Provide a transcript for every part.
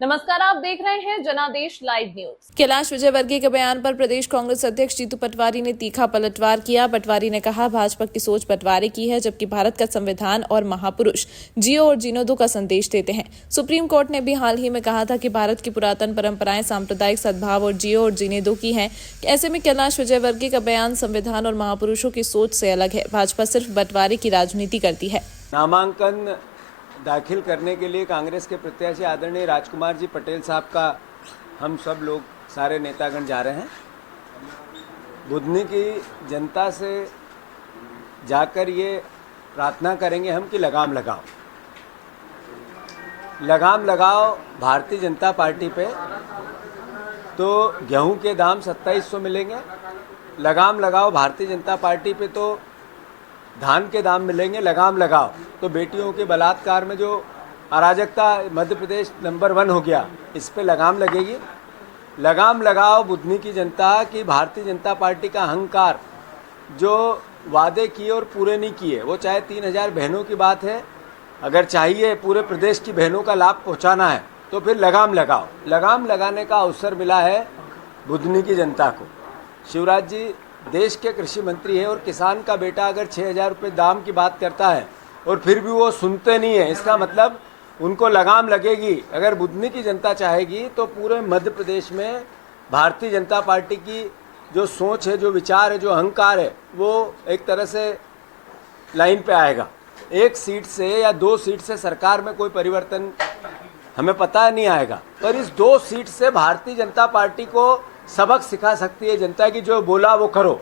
नमस्कार, आप देख रहे हैं जनादेश लाइव न्यूज। कैलाश विजयवर्गीय के बयान पर प्रदेश कांग्रेस अध्यक्ष जीतू पटवारी ने तीखा पलटवार किया। पटवारी ने कहा, भाजपा की सोच बंटवारे की है, जबकि भारत का संविधान और महापुरुष जियो और जीने दो का संदेश देते हैं। सुप्रीम कोर्ट ने भी हाल ही में कहा था कि भारत की पुरातन परंपराएं सांप्रदायिक सद्भाव और जियो और जीने दो की हैं। ऐसे में कैलाश विजयवर्गीय का बयान संविधान और महापुरुषों की सोच से अलग है। भाजपा सिर्फ बंटवारे की राजनीति करती है। नामांकन दाखिल करने के लिए कांग्रेस के प्रत्याशी आदरणीय राजकुमार जी पटेल साहब का हम सब लोग सारे नेतागण जा रहे हैं। बुधनी की जनता से जाकर ये प्रार्थना करेंगे हम कि लगाम लगाओ, लगाम लगाओ भारतीय जनता पार्टी पे। तो गेहूं के दाम 2700 मिलेंगे। लगाम लगाओ भारतीय जनता पार्टी पे तो धान के दाम मिलेंगे। लगाम लगाओ तो बेटियों के बलात्कार में जो अराजकता मध्य प्रदेश नंबर 1 हो गया, इस पे लगाम लगेगी। लगाम लगाओ बुधनी की जनता की भारतीय जनता पार्टी का अहंकार, जो वादे किए और पूरे नहीं किए, वो चाहे 3000 बहनों की बात है, अगर चाहिए पूरे प्रदेश की बहनों का लाभ पहुंचाना है तो फिर लगाम लगाओ। लगाम लगाने का अवसर मिला है बुधनी की जनता को। शिवराज जी देश के कृषि मंत्री है और किसान का बेटा अगर 6000 रुपये दाम की बात करता है और फिर भी वो सुनते नहीं है, इसका मतलब उनको लगाम लगेगी। अगर बुधनी की जनता चाहेगी तो पूरे मध्य प्रदेश में भारतीय जनता पार्टी की जो सोच है, जो विचार है, जो अहंकार है, वो एक तरह से लाइन पे आएगा। 1 सीट से या 2 सीट से सरकार में कोई परिवर्तन हमें पता नहीं आएगा, पर इस 2 सीट से भारतीय जनता पार्टी को सबक सिखा सकती है जनता की। जो बोला वो करो।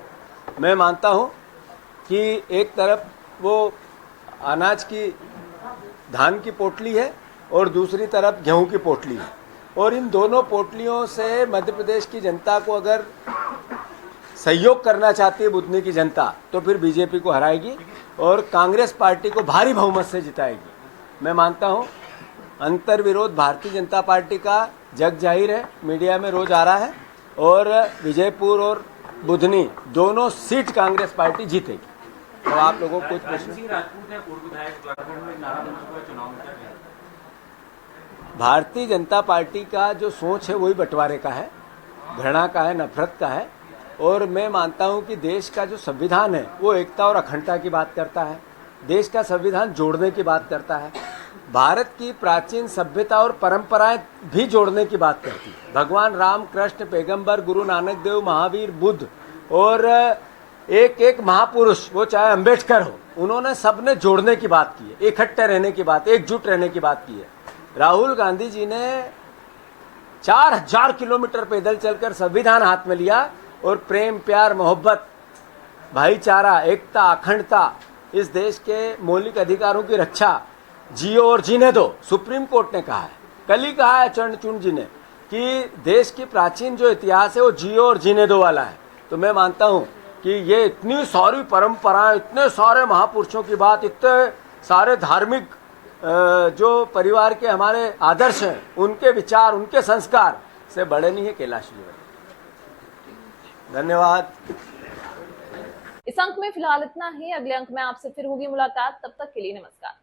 मैं मानता हूँ कि एक तरफ वो अनाज की धान की पोटली है और दूसरी तरफ गेहूं की पोटली है, और इन दोनों पोटलियों से मध्य प्रदेश की जनता को अगर सहयोग करना चाहती है बुधनी की जनता, तो फिर बीजेपी को हराएगी और कांग्रेस पार्टी को भारी बहुमत से जिताएगी। मैं मानता हूँ अंतर्विरोध भारतीय जनता पार्टी का जग जाहिर है, मीडिया में रोज आ रहा है, और विजयपुर और बुधनी दोनों सीट कांग्रेस पार्टी जीतेगी। तो आप लोगों को कुछ प्रश्न? भारतीय जनता पार्टी का जो सोच है वही बंटवारे का है, घृणा का है, नफरत का है। और मैं मानता हूं कि देश का जो संविधान है वो एकता और अखंडता की बात करता है। देश का संविधान जोड़ने की बात करता है। भारत की प्राचीन सभ्यता और परंपराएं भी जोड़ने की बात करती है। भगवान राम, कृष्ण, पैगंबर, गुरु नानक देव, महावीर, बुद्ध और एक एक महापुरुष, वो चाहे अंबेडकर हो, उन्होंने सबने जोड़ने की बात की है, इकट्ठे रहने की बात, एकजुट रहने की बात की है। राहुल गांधी जी ने 4000 किलोमीटर पैदल चलकर संविधान हाथ में लिया और प्रेम, प्यार, मोहब्बत, भाईचारा, एकता, अखंडता, इस देश के मौलिक अधिकारों की रक्षा, जियो और जीने दो, सुप्रीम कोर्ट ने कहा है। कल ही कहा है चंद्रचूड़ जी ने कि देश की प्राचीन जो इतिहास है वो जियो और जीने दो वाला है। तो मैं मानता हूं कि ये इतनी सारी परंपराएं, इतने सारे महापुरुषों की बात, इतने सारे धार्मिक जो परिवार के हमारे आदर्श हैं, उनके विचार, उनके संस्कार से बड़े नहीं है कैलाश जी। धन्यवाद। इस अंक में फिलहाल इतना ही। अगले अंक में आपसे फिर होगी मुलाकात। तब तक के लिए नमस्कार।